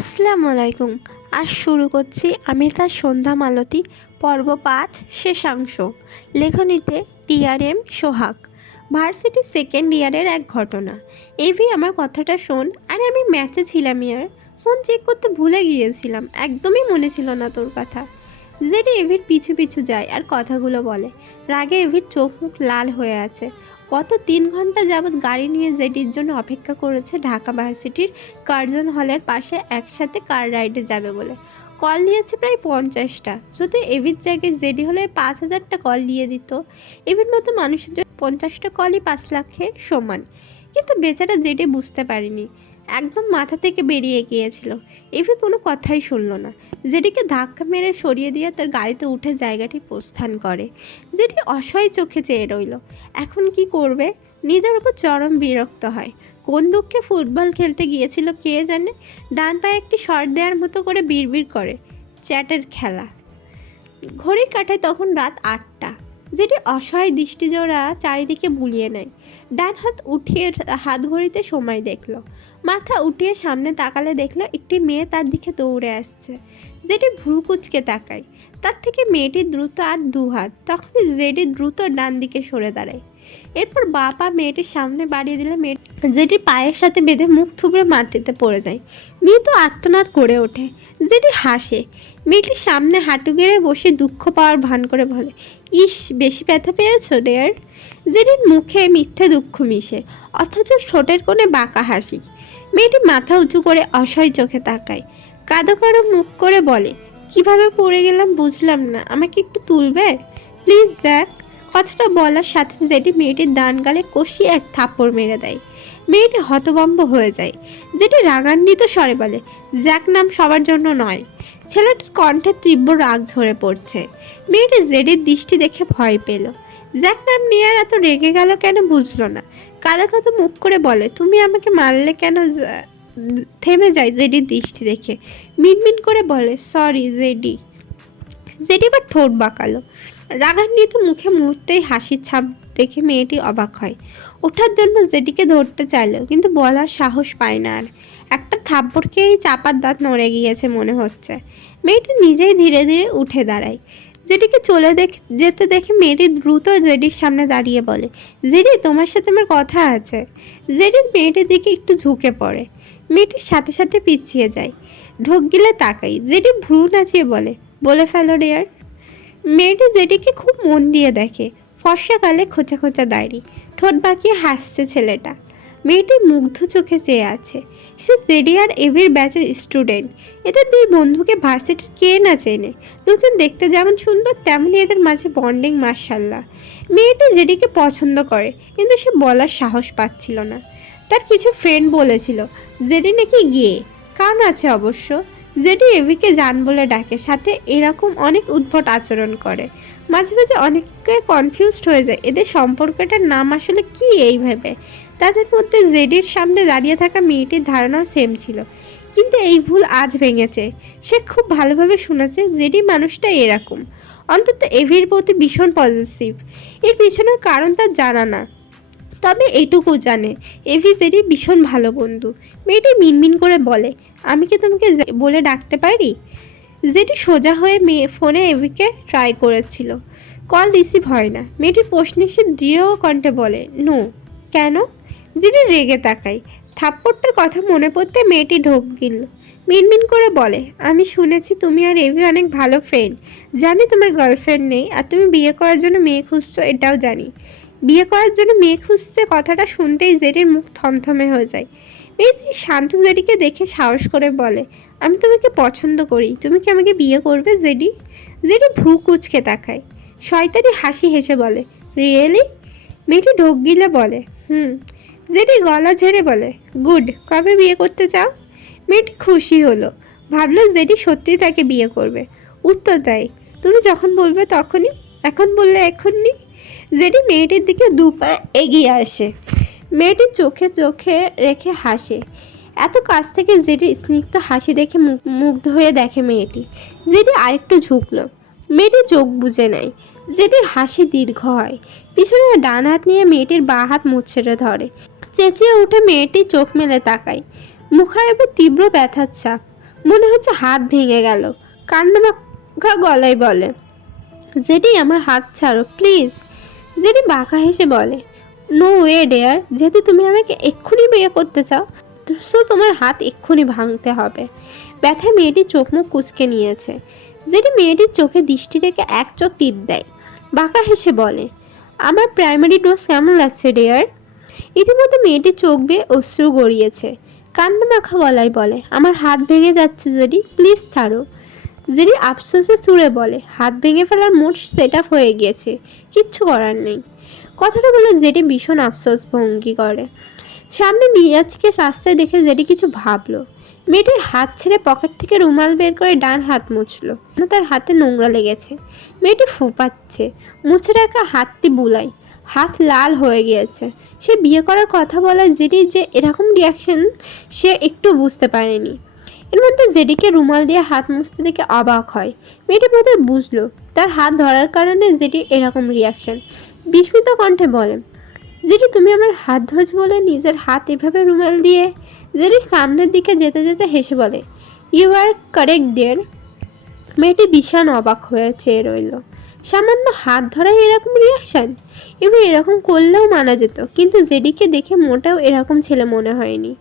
আসসালামু আলাইকুম। আজ শুরু করছি আমি তার সন্ধ্যা মালতী পর্ব ৫ শেষাংশ। লেখনীতে টিআরএম সোহাগ। ভার্সিটি সেকেন্ড ইয়ারের এক ঘটনা। এভি আমার কথাটা শোন। আরে আমি ম্যাচে ছিলাম ইয়ার, ফোন চেক করতে ভুলে গিয়েছিলাম, একদমই মনে ছিল না তোর কথা। জেডি এভির পিছু পিছু যায় আর কথাগুলো বলে। রাগে এভির চোখ মুখ লাল হয়ে আছে। গত ৩ ঘন্টা যাবৎ গাড়ি নিয়ে জেডির জন্য অপেক্ষা করেছে ঢাকা ভার্সিটির কার্জন হলের পাশে একসাথে কার রাইডে যাবে বলে। কল দিয়েছে প্রায় 50টা। যদি এভির জায়গায় জেডি হলে 5,000টা কল দিয়ে দিত। এভির মতো মানুষের জন্য 50টা কলই 5 লাখের সমান। কিন্তু বেচারা জেডি বুঝতে পারেনি, একদম মাথা থেকে বেরিয়ে গিয়েছিল। এভি কোনো কথাই শুনল না। জেডিকে ধাক্কা মেরে সরিয়ে দিয়ে তার গাড়িতে উঠে জায়গাটি প্রস্থান করে। জেডি অসহায় চোখে চেয়ে রইল। এখন কি করবে? নিজের উপর চরম বিরক্ত হয়। কোন দুঃখে ফুটবল খেলতে গিয়েছিল কে জানে। ডান পায়ে একটি শট দেওয়ার মতো করে বিড়বিড় করে। চ্যাটের খেলা। ঘড়ির কাঁটায় তখন রাত 8টা। যেটি অসহায় দৃষ্টিজোড়া চারিদিকে বুলিয়ে নেয়। ডান হাত উঠিয়ে হাত ঘড়িতে সময় দেখল। মাথা উঠিয়ে সামনে তাকালে দেখলো একটি মেয়ে তার দিকে দৌড়ে আসছে। যেটি ভ্রু কুচকে তাকায়। তার থেকে মেয়েটি দ্রুত আর 2 হাত। তখনই জেডি দ্রুত ডান দিকে সরে দাঁড়ায়। এরপর পা মেয়েটির সামনে বাড়িয়ে দিলে মেয়েটি যেটির পায়ের সাথে বেঁধে মুখ থুবড়ে মাটিতে পড়ে যায়। মেয়ে তো আর্তনাদ করে ওঠে। যেটি হাসে। মেয়েটির সামনে হাঁটু গেড়ে বসে দুঃখ পাওয়ার ভান করে বলে, ইস বেশি ব্যথা পেয়েছো ডেয়ার। যেটির মুখে মিথ্যে দুঃখ মিশে, অথচ ঠোঁটের কোণে বাঁকা হাসি। মেয়েটি মাথা উঁচু করে অসহায় চোখে তাকায়। কাঁদো কাঁদো মুখ করে বলে, কিভাবে পড়ে গেলাম বুঝলাম না, আমাকে একটু তুলবে প্লিজ জ্যাক। কথাটা বলার সাথে যেটি মেয়েটির ডান গালে কষিয়ে এক থাপ্পড় মেরে দেয়। মেয়েটি হতভম্ব হয়ে যায়। যেটি রাগান্বিত স্বরে বলে, জ্যাক নাম সবার জন্য নয়। ছেলেটির কণ্ঠে তীব্র রাগ ঝরে পড়ছে। মেয়েটি জেডির দৃষ্টি দেখে ভয় পেল। জ্যাক নাম নিয়ে আর এত রেগে গেল কেন বুঝলো না। কাদা কাদা মুখ করে বলে, তুমি আমাকে মারলে কেন? থেমে যায় জেডির দৃষ্টি দেখে। মিনমিন করে বলে, সরি জেডি। জেডি বা ঠোঁট বাঁকালো। রাগান্বিত মুখে মুহূর্তেই হাসির ছাপ দেখে মেয়েটি অবাক হয়। ওঠার জন্য জেডিকে ধরতে চাইল, কিন্তু বলার সাহস পায় না আর। একটা থাপ্পড় খেয়েই চাপার দাঁত নড়ে গিয়েছে মনে হচ্ছে। মেয়েটি নিজেই ধীরে ধীরে উঠে দাঁড়ায়। জেডিকে চলে যেতে দেখে মেয়েটি দ্রুত জেডির সামনে দাঁড়িয়ে বলে, জেডি তোমার সাথে আমার কথা আছে। জেডি মেয়েটির দিকে একটু ঝুঁকে পড়ে। মেয়েটির সাথে সাথে পিছিয়ে যায়। ঢোক গিলে তাকাই। জেডি ভ্রু নাচিয়ে বলে ফেলো ডেয়ার। মেয়েটি জেডিকে খুব মন দিয়ে দেখে। ফর্সা গালে খোঁচা খোঁচা দাড়ি, ঠোঁট বাঁকিয়ে হাসছে ছেলেটা। মেয়েটি মুগ্ধ চোখে চেয়ে আছে। সে জেডি আর এভির ব্যাচের স্টুডেন্ট। এদের 2 বন্ধুকে ভার্সিটির কে না চেনে। দুজন দেখতে যেমন সুন্দর তেমনি এদের মাঝে বন্ডিং মাশাআল্লাহ। মেয়েটি জেডিকে পছন্দ করে, কিন্তু সে বলার সাহস পাচ্ছিল না। তার কিছু ফ্রেন্ড বলেছিল জেডি নাকি গিয়ে। কারণ আছে অবশ্য। জেডি এভিকে জান বলে ডাকে, সাথে এরকম অনেক উদ্ভট আচরণ করে। মাঝে মাঝে অনেকে কনফিউজড হয়ে যায় এদের সম্পর্কটার নাম আসলে কি এই ভেবে। তাদের মধ্যে জেডির সামনে দাঁড়িয়ে থাকা মেয়েটির ধারণাও সেম ছিল, কিন্তু এই ভুল আজ ভেঙেছে। সে খুব ভালোভাবে শুনেছে জেডি মানুষটা এরকম, অন্তত এভির প্রতি ভীষণ পজিটিভ। এর পিছনের কারণ তার জানা না, তবে এইটুকু জানে এভি জেডি ভীষণ ভালো বন্ধু। মেয়েটি মিনমিন করে বলে, আমি কি তোমাকে বলে ডাকতে পারি? জেডি সোজা হয়ে ফোনে এভিকে ট্রাই করেছিল, কল রিসিভ হয় না। মেয়েটির প্রশ্নে সে দৃঢ় কণ্ঠে বলে, নো। কেন? জেডি রেগে তাকায়। থাপ্পড়টার কথা মনে পড়তে মেয়েটি ঢোক গিল। মিনমিন করে বলে, আমি শুনেছি তুমি আর এভি অনেক ভালো ফ্রেন্ড। জানি তোমার গার্লফ্রেন্ড নেই আর তুমি বিয়ে করার জন্য মেয়ে খুঁজছো, এটাও জানি। বিয়ে করার জন্য মেয়ে খুঁজছে কথাটা শুনতেই জেডির মুখ থমথমে হয়ে যায়। মেয়েটি শান্ত জেডিকে দেখে সাহস করে বলে, আমি তোমাকে পছন্দ করি, তুমি কি আমাকে বিয়ে করবে জেডি? জেডি ভ্রু কুচকে তাকায়। শয়তানি হাসি হেসে বলে, রিয়েলি? মেয়েটি ঢোক গিলে বলে, জেডি গলা ঝেড়ে বলে, গুড, কবে বিয়ে করতে চাও? মেয়েটি খুশি হলো, ভাবলো জেডি সত্যিই তাকে বিয়ে করবে। উত্তর দেয়, তুমি যখন বলবে তখনই, এখন বললে এখনই। জেডি মেয়েটির দিকে 2 পা এগিয়ে আসে। মেয়েটির চোখে চোখে রেখে হাসে। এত কাছ থেকে জেডির স্নিগ্ধ হাসি দেখে মুগ্ধ হয়ে দেখে মেয়েটি। জেডি আরেকটু ঝুঁকলো। মেয়েটি চোখ বুজে নেয়। জেডির হাসি দীর্ঘ হয়। পিছনে ডান হাত নিয়ে মেয়েটির বাঁ হাত মুচড়ে ধরে। চেঁচিয়ে উঠে মেয়েটি চোখ মেলে তাকায়। মুখারবে তীব্র ব্যথার ছাপ। মনে হচ্ছে হাত ভেঙে গেল। কান্না মাখা গলায় বলে, জেডি আমার হাত ছাড়ো প্লিজ। জেডি বাঁকা হেসে বলে, নো ওয়ে ডেয়ার, যেহেতু তুমি আমাকে এক্ষুনি বিয়ে করতে চাও, সো তোমার হাত এক্ষুনি ভাঙতে হবে। ব্যথায় মেয়েটি চোখ মুখ কুঁচকে নিয়েছে। জেডি মেয়েটির চোখে দৃষ্টি রেখে এক চোখ টিপ দেয়। বাঁকা হেসে বলে, আমার প্রাইমারি ডোজ কেমন লাগছে ডেয়ার? ইতিমধ্যে মেয়েটির চোখ বেয়ে অশ্রু গড়িয়েছে। কান্না মাখা গলায় বলে, আমার হাত ভেঙে যাচ্ছে জেডি, প্লিজ ছাড়ো। জেডি আফসোসে সুরে বলে, হাত ভেঙে ফেলার মোট সেট আপ হয়ে গিয়েছে, কিচ্ছু করার নেই। কথাটা বলে জেডি ভীষণ আফসোস ভঙ্গি করে। সামনে নিয়াজকে রাস্তায় দেখে জেডি কিছু ভাবলো। মেয়েটির হাত ছেড়ে পকেট থেকে রুমাল বের করে ডান হাত মুছলো। তার হাতে নোংরা লেগেছে। মেয়েটি ফুপাচ্ছে। মুছে রাখা হাতটি বুলায়। হাত লাল হয়ে গিয়েছে। সে বিয়ে করার কথা বলায় জেডি যে এরকম রিয়াকশন সে একটু বুঝতে পারেনি। এর মধ্যে জেডিকে রুমাল দিয়ে হাত মুছতে দেখে অবাক হয়। মেয়েটি বোধহয় বুঝলো তার হাত ধরার কারণে জেডি এরকম রিয়াকশন। বিস্মিত কণ্ঠে বলে, জেডি তুমি আমার হাত ধরেছ বলে নিজের হাত এভাবে রুমাল দিয়ে? জেডি সামনের দিকে যেতে যেতে হেসে বলে, ইউ আর কারেক্ট দেয়ার। মেয়েটি ভীষণ অবাক হয়ে চেয়ে রইল। সামান্য হাত ধরাই এরকম রিয়াকশন? এবং এরকম করলেও মানা যেত, কিন্তু জেডিকে দেখে মোটেও এরকম ছেলে মনে হয়নি।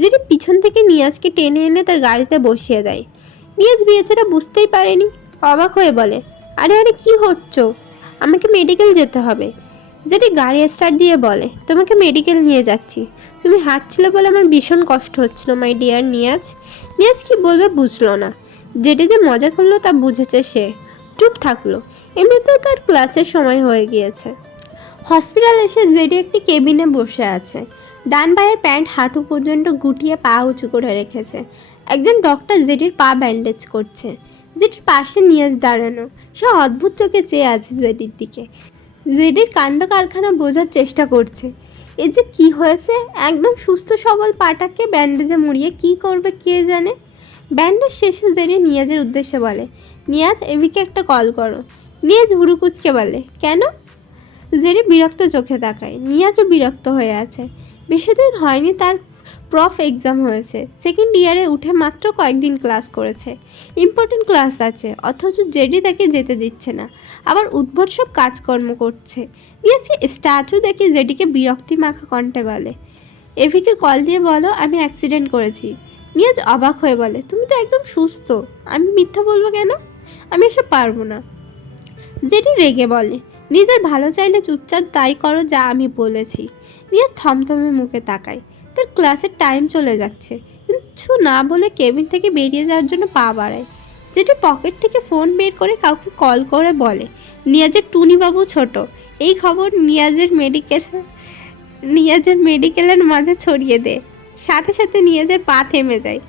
জেডি পিছন থেকে নিয়াজকে টেনে এনে তার গাড়িতে বসিয়ে দেয়। নিয়াজ বিয়েছেটা বুঝতেই পারেনি। অবাক হয়ে বলে, আরে আরে কি হচ্ছ? আমাকে মেডিকেল যেতে হবে। জেডি গাড়ি স্টার্ট দিয়ে বলে, তোমাকে মেডিকেল নিয়ে যাচ্ছি। তুমি হাঁটছিলে বলে আমার ভীষণ কষ্ট হচ্ছিল মাই ডিয়ার নিয়াজ। নিয়াজ কি বলবে বুঝলো না। জেডি যে মজা করলো তা বুঝেছে সে। চুপ থাকলো। এমনিতেও তার ক্লাসের সময় হয়ে গিয়েছে। হসপিটাল এসে জেডি একটি কেবিনে বসে আছে। ডান পায়ের প্যান্ট হাঁটু পর্যন্ত গুটিয়ে পা উঁচু করে রেখেছে। একজন ডক্টর জেডির পা ব্যান্ডেজ করছে। জেডির পাশে নিয়াজ দাঁড়ানো। সে অদ্ভুত চোখে চেয়ে আছে জেডির দিকে। জেডির কাণ্ড কারখানা বোঝার চেষ্টা করছে। এ যে কি হয়েছে? একদম সুস্থ সবল পাটাকে ব্যান্ডেজে মুড়িয়ে কি করবে কে জানে। ব্যান্ডেজ শেষে জেডি নিয়াজের উদ্দেশ্যে বলে, নিয়াজ এবিকে একটা কল করো। নিয়াজ ভুরু কুচকে বলে, কেন? জেডি বিরক্ত চোখে তাকায়। নিয়াজও বিরক্ত হয়ে আছে। বেশি দিন হয়নি তার প্রফ এক্সাম হয়েছে। সেকেন্ড ইয়ারে উঠে মাত্র কয়েকদিন ক্লাস করেছে। ইম্পর্টেন্ট ক্লাস আছে, অথচ জেডি তাকে যেতে দিচ্ছে না। আবার উদ্ভট সব কাজকর্ম করছে। নিয়াজকে স্ট্যাচু দেখে জেডিকে বিরক্তি মাখা কণ্ঠে বলে, এভিকে কল দিয়ে বলো আমি অ্যাক্সিডেন্ট করেছি। নিয়াজ অবাক হয়ে বলে, তুমি তো একদম সুস্থ, আমি মিথ্যা বলবো কেন? আমি এসব পারবো না। জেডি রেগে বলে, নিজের ভালো চাইলে চুপচাপ তাই করো যা আমি বলেছি। নিয়াজ থমথমে মুখে তাকায়। তার ক্লাসের টাইম চলে যাচ্ছে। কিছু না বলে কেবিন থেকে বেরিয়ে যাওয়ার জন্য পা বাড়ায়। যেটি পকেট থেকে ফোন বের করে কাউকে কল করে বলে, নিয়াজের টুনিবাবু ছোট, এই খবর নিয়াজের মেডিকেলের মাঝে ছড়িয়ে দে। সাথে সাথে নিয়াজের পা থেমে যায়।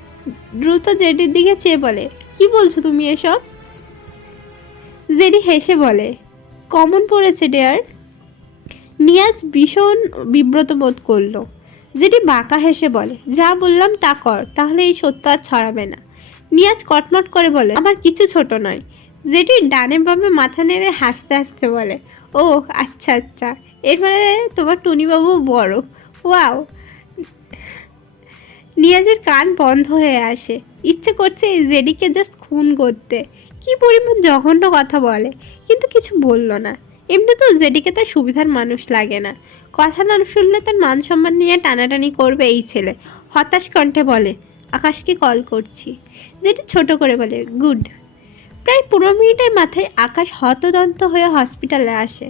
দ্রুত জেডির দিকে চেয়ে বলে, কি বলছো তুমি এসব? জেডি হেসে বলে, কমন পড়েছে ডেয়ার। নিয়াজ ভীষণ বিব্রত বোধ করলো। জেডি বাঁকা হেসে বলে, যা বললাম তা কর, তাহলে এই সত্য আর ছড়াবে না। নিয়াজ কটমট করে বলে, আমার কিছু ছোট নয়। জেডি ডানে বামে মাথা নেড়ে হাসতে হাসতে বলে, ও আচ্ছা আচ্ছা, এরপরে তোমার টুনিবাবু বড়। ওয়াও। নিয়াজের কান বন্ধ হয়ে আসে। ইচ্ছে করছে এই জেডিকে জাস্ট খুন করতে। কি পরিমাণ জঘন্য কথা বলে, কিন্তু কিছু বলল না। এমনিতেও জেডিকে তার সুবিধার মানুষ লাগে না। কথা না শুনলে তার মান সম্মান নিয়ে টানাটানি করবে এই ছেলে। হতাশ কণ্ঠে বলে, আকাশকে কল করছি। জেডি ছোট করে বলে, গুড। প্রায় 15 মিনিটের মাথায় আকাশ হতদন্ত হয়ে হসপিটালে আসে।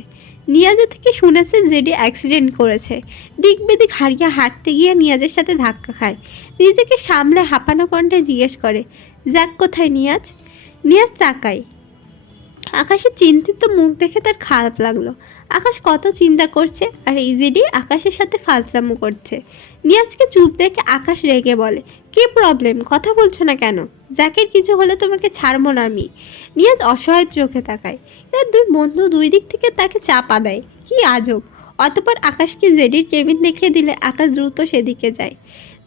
নিয়াজের থেকে শুনেছে জেডি অ্যাক্সিডেন্ট করেছে। দিক বেদিক হারিয়ে হাঁটতে গিয়ে নিয়াজের সাথে ধাক্কা খায়। নিজেকে সামলে হাঁপানো কণ্ঠে জিজ্ঞেস করে, জ্যাক কোথায় নিয়াজ? নিয়াজ তাকায়। আকাশের চিন্তিত মুখ দেখে তার খারাপ লাগলো। আকাশ কত চিন্তা করছে, আর এই জেডি আকাশের সাথে ফাজলামো করছে। নিয়াজকে চুপ দেখে আকাশ রেগে বলে, কি প্রবলেম, কথা বলছো না কেন? জ্যাকের কিছু হলে তোমাকে ছাড়বো না আমি। নিয়াজ অসহায় চোখে তাকায়। এরা দুই বন্ধু দুই দিক থেকে তাকে চাপা দেয়। কি আজব। অতপর আকাশকে জেডির কেবিন দেখিয়ে দিলে আকাশ দ্রুত সেদিকে যায়।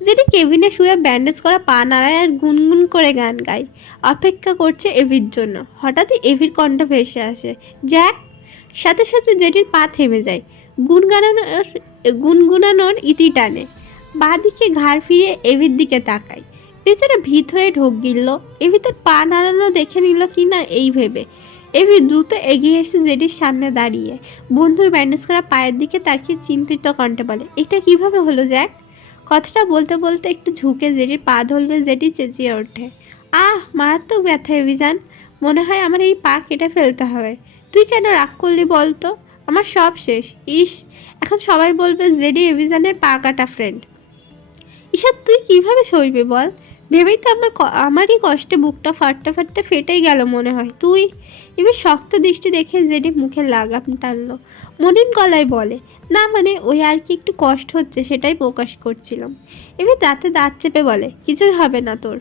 জেডি কেবিনে শুয়ে ব্যান্ডেজ করা পা নাড়ায় আর গুনগুন করে গান গায়। অপেক্ষা করছে এভির জন্য। হঠাৎই এভির কণ্ঠ ভেসে আসে, জ্যাক। সাথে সাথে জেডির পা থেমে যায়। গুনগুনানোর ইতি টানে। বাঁ দিকে ঘাড় ফিরিয়ে এভির দিকে তাকায়। বেচারা ভীত হয়ে ঢোক গিলল। এভি তার পা নাড়ানো দেখে নিল কি না এই ভেবে এভি দ্রুত এগিয়ে এসে জেডির সামনে দাঁড়িয়ে বন্ধুর ব্যান্ডেজ করা পায়ের দিকে তাকিয়ে চিন্তিত কণ্ঠে বলে, এটা কিভাবে হলো জ্যাক? কথাটা বলতে বলতে একটু ঝুঁকে জেডির পা ধরলে জেডি চেঁচিয়ে ওঠে, মারাত্মক ব্যথা এভিজান, মনে হয় আমার এই পা কেটে ফেলতে হবে। তুই কেন রাগ করলি বলতো? আমার সব শেষ। ইস, এখন সবাই বলবে জেডি এভিজানের পা কাটা ফ্রেন্ড। এসব তুই কিভাবে সইবি বল? ভেবেই তো আমারই কষ্টে বুকটা ফাটতে ফাটতে ফেটেই গেল মনে হয়। তুই এবার শক্ত দৃষ্টি দেখে জেডি মুখে লাগাম টানলো, মলিন গলায় বলে, না মানে ওই আর কি একটু কষ্ট হচ্ছে সেটাই প্রকাশ করছিলাম। এবার দাঁতে দাঁত চেপে বলে, কিছুই হবে না তোর।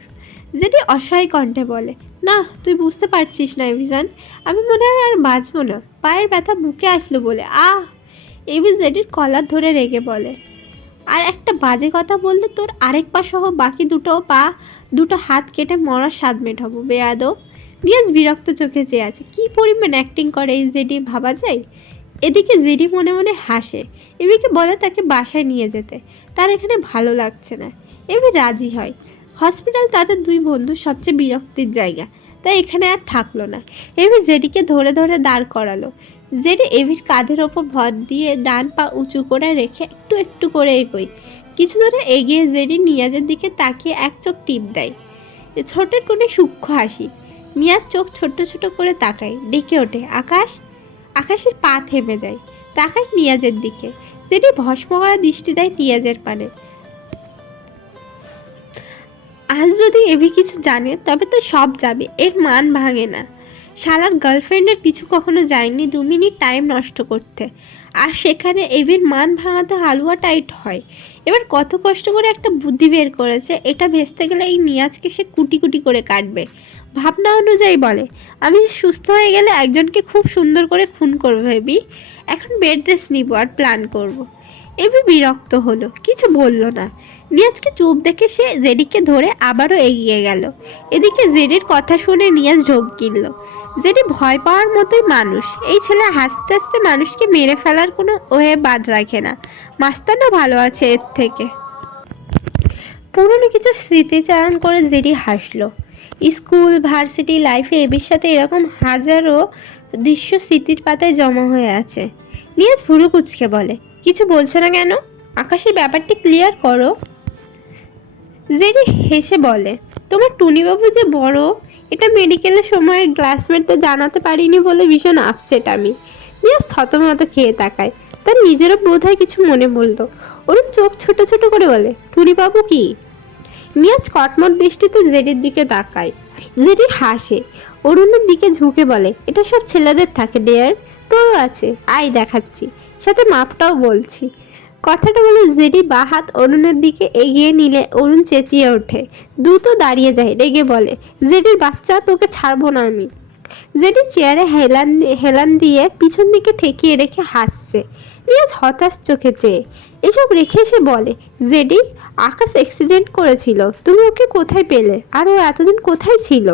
জেডি অসহায় কণ্ঠে বলে, না তুই বুঝতে পারছিস না এভিজান, আমি মনে হয় আর বাঁচবো না। পায়ের ব্যথা বুকে আসলো বলে এভি জেডির কলার ধরে রেগে বলে, আর একটা বাজে কথা বললে তোর আরেক পা সহ বাকি দুটো হাত কেটে মরার স্বাদ মেটাবো বেয়াদব। নিয়াজ বিরক্ত চোখে চেয়ে আছে। কি পরিমাণ অ্যাক্টিং করে এই জেডি ভাবা যায়। এদিকে জেডি মনে মনে হাসে। এবিকে বলে তাকে বাসায় নিয়ে যেতে, তার এখানে ভালো লাগছে না। এবি রাজি হয়। হসপিটাল তাদের দুই বন্ধুর সবচেয়ে বিরক্তির জায়গা, তাই এখানে আর থাকলো না। এবি জেডিকে ধরে ধরে দাঁড় করালো। জেডি এভির কাঁধের ওপর ভর দিয়ে ডান পা উঁচু করে রেখে একটু একটু করে এগোয়। কিছু দূরে এগিয়ে জেডি নিয়াজের দিকে তাকিয়ে এক চোখ টিপ দেয়, ছোটের কোণে সূক্ষ্ম হাসি। নিয়াজ চোখ ছোট ছোট করে তাকায়, ডেকে ওঠে, আকাশ। আকাশের পা থেমে যায়, তাকায় নিয়াজের দিকে। জেডি ভস্ম করা দৃষ্টি দেয় নিয়াজের পানে। আজ যদি এভি কিছু জানে তবে তো সব যাবে, এর মান ভাঙে না। শালার গার্লফ্রেন্ডের পিছু কখনো যায়নি 2 মিনিট টাইম নষ্ট করতে, আর সেখানে এভির মান ভাঙাতে হালুয়া টাইট হয়। এবার কত কষ্ট করে একটা বুদ্ধি বের করেছে, এটা ভেস্তে গেলে এই নিয়াজকে সে কুটি কুটি করে কাটবে। ভাবনা অনুযায়ী বলে, আমি সুস্থ হয়ে গেলে একজনকে খুব সুন্দর করে খুন করবো এভি, এখন বেড রেস্ট নিব আর প্ল্যান করব। এভি বিরক্ত হলো, কিছু বলল না। নিয়াজকে চুপ দেখে সে জেডিকে ধরে আবারও এগিয়ে গেল। এদিকে জেডির কথা শুনে নিয়াজ ঢোক গিলল। জেডি ভয় পাওয়ার মতোই মানুষ, এই ছেলে হাসতে হাসতে মানুষকে মেরে ফেলার কোনো ওয়ে বাদ রাখে না। মাস্তানও ভালো আছে এর থেকে। পুরনো কিছু স্মৃতিচারণ করে জেডি হাসলো। স্কুল ভার্সিটি লাইফে এবির সাথে এরকম হাজারো দৃশ্য স্মৃতির পাতায় জমা হয়ে আছে। নিয়াজ ভুরু কুচকে বলে, কিছু বলছো না কেন? আকাশের ব্যাপারটি ক্লিয়ার করো। জেডি হেসে বলে, তোমার টুনিবাবু যে বড়, এটা মেডিকেলের সময়ের ক্লাসমেটকে জানাতে পারিনি বলে ভীষণ আপসেট আমি। নিয়াজ থতমত খেয়ে তাকায়, তার নিজেরও বোধ হয় কিছু মনে বলতো। ওর চোখ ছোট ছোট করে বলে, টুনিবাবু কি? নিয়াজ কটমট দৃষ্টিতে জেডির দিকে তাকায়। জেডি হাসে, অরুণের দিকে ঝুঁকে বলে, এটা সব ছেলেদের থাকে ডেয়ার, তোরও আছে, আয় দেখাচ্ছি, সাথে মাপটাও বলছি। কথাটা বলে জেডি বা হাত অরুণের দিকে এগিয়ে নিলে অরুণ চেঁচিয়ে ওঠে, দ্রুত দাঁড়িয়ে যায়, রেগে বলে, জেডির বাচ্চা, তোকে ছাড়বো না আমি। জেডি চেয়ারে হেলান দিয়ে পিছন দিকে ঠেকিয়ে রেখে হাসছে। নিয়াজ হতাশ চোখে চেয়ে এসব রেখে এসে বলে, জেডি, আকাশ অ্যাক্সিডেন্ট করেছিল, তুমি ওকে কোথায় পেলে? আর ও এতদিন কোথায় ছিল?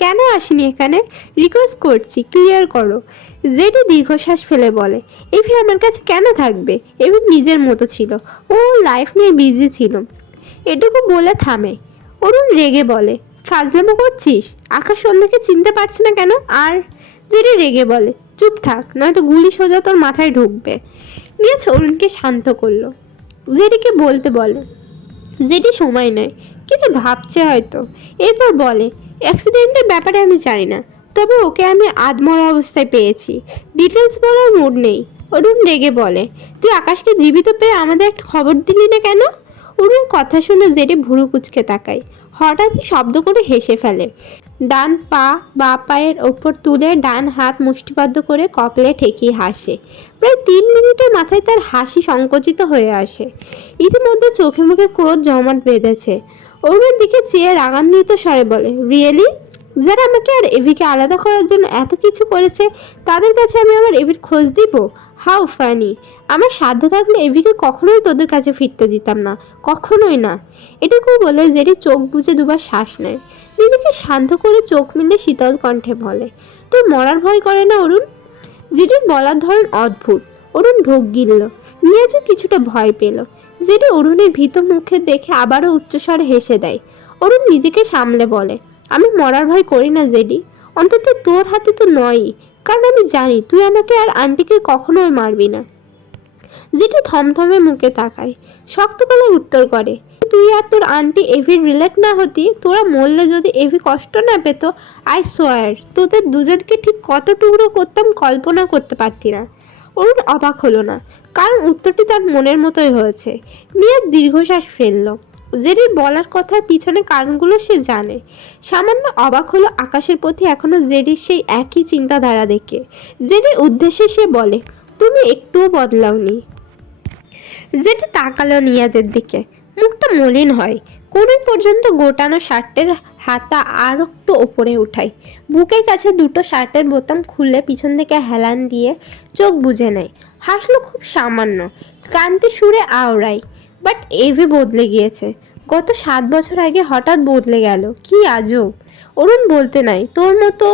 কেন আসেনি এখানে? রিকোয়েস্ট করছি, ক্লিয়ার করো। জেডি দীর্ঘশ্বাস ফেলে বলে, এভি আমার কাছে কেন থাকবে? এভি নিজের মতো ছিল, ও লাইফ নিয়ে বিজি ছিল। এটুকু বলে থামে। অরুণ রেগে বলে, ফাজলামো করছিস? আকাশ অন্যকে চিনতে পারছে না কেন? আর জেডি রেগে বলে, চুপ থাক, নয়তো গুলি সোজা তোর মাথায় ঢুকবে। নিয়াজ অরুণকে শান্ত করলো। জেডিকে বলতে বলে। জেডি সময় নেয়, কিছু ভাবছে হয়তো। এরপর বলে, অ্যাক্সিডেন্টের ব্যাপারে আমি জানি না, তবে ওকে আমি আধমরা অবস্থায় পেয়েছি, ডিটেলস বলার মুড নেই। অরুণ রেগে বলে, তুই আকাশকে জীবিত পেয়ে আমাদের একটা খবর দিলি না কেন? অরুণ কথা শুনে জেডি ভুরু কুচকে তাকায়, হঠাৎই শব্দ করে হেসে ফেলে। ডান পা বা পায়ের ওপর তুলে ডান হাত মুষ্টিবদ্ধ করে কপালে ঠেকিয়ে হাসে। প্রায় 3 মিনিটের মাথায় তার হাসি সংকুচিত হয়ে আসে। ইতিমধ্যে চোখে মুখে ক্রোধ জমাট বেঁধেছে। অরুণের দিকে চেয়ে রাগান্বিত স্বরে বলে, রিয়েলি? যারা আমাকে আর এভিকে আলাদা করার জন্য এত কিছু করেছে, তাদের কাছে আমি আমার এভির খোঁজ দিব? How funny! আমার সাধ্য থাকলে এভিকে কখনোই তোদের কাছে ফিরতে দিতাম না, কখনোই না। এটুকু বলে জেডি চোখ বুজে দুবার শ্বাস নেয়। নিজেকে শান্ত করে চোখ মিলে শীতল কণ্ঠে বলে, তোর মরার ভয় করে না অরুণ? জেডির বলার ধরন অদ্ভুত। অরুণ ঢোক গিলল, নিয়াজও কিছুটা ভয় পেল। জেডি অরুণের ভীত মুখে দেখে আবারও উচ্চস্বরে হেসে দেয়। অরুণ নিজেকে সামলে বলে, আমি মরার ভয় করি না জেডি, অন্তত তোর হাতে তো নয়ই, কারণ আমি জানি তুই আমাকে আর আন্টিকে কখনোই মারবি না। যেটি থমথমে মুখে তাকায়, শক্ত গলায় উত্তর করে, তুই আর তোর আন্টি এভির রিলেট না হতি, তোরা মরলে যদি এভি কষ্ট না পেত, আই সোয়ার তোদের দুজনকে ঠিক কত টুকরো করতাম কল্পনা করতে পারতি না। অরুণ অবাক হলো না, কারণ উত্তরটি তার মনের মতোই হয়েছে। নিয়ে দীর্ঘশ্বাস ফেলল। জেরির বলার কথার পিছনে কারণগুলো সে জানে। সামান্য অবাক হলো আকাশের প্রতি এখনো জেরির সেই একই চিন্তাধারা দেখে। জেরির উদ্দেশ্যে সে বলে, তুমি একটুও বদলাওনি। যেটা তাকালো নিয়াজের দিকে, মুখটা মলিন হয়, কোনই পর্যন্ত গোটানো শার্টের হাতা আর একটু ওপরে উঠায়, বুকের কাছে দুটো শার্টের বোতাম খুলে পিছন থেকে হেলান দিয়ে চোখ বুজে নেয়, হাসলো খুব সামান্য, কান্তি সুরে আওড়ায়। বাট এভি বদলে গিয়েছে, গত 7 বছর আগে হঠাৎ বদলে গেল, কি আজব। অরুণ বলতে নাই তোর মতো।